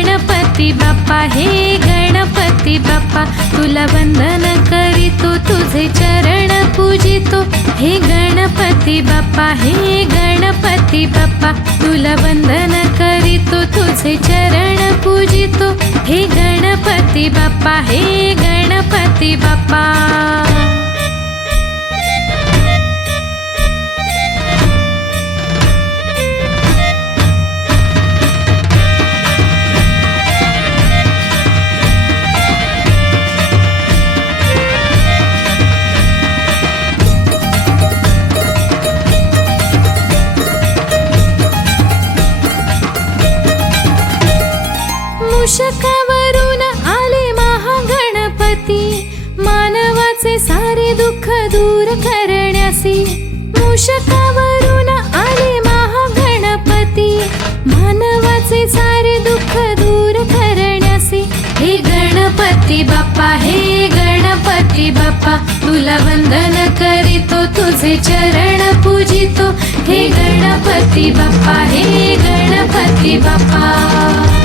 गणपती बाप्पा, हे गणपती बाप्पा, तुला वंदन करीतो, तुझे चरण पूजितो. हे गणपती बाप्पा, हे गणपती बाप्पा, तुला वंदन करीतो, तुझे चरण पूजितो. हे गणपती बाप्पा, हे गणपती बाप्पा. मूषकावरून आले महागणपती, मानवाचे सारे दुःख दूर करण्यासी. मूषकावरून आले महागणपती, मानवाचे सारे दुःख दूर करण्यासी. हे गणपती बाप्पा, हे गणपती बाप्पा, तुला वंदन करीतो, तुझे चरण पूजितो. हे गणपती बाप्पा, हे गणपती बाप्पा.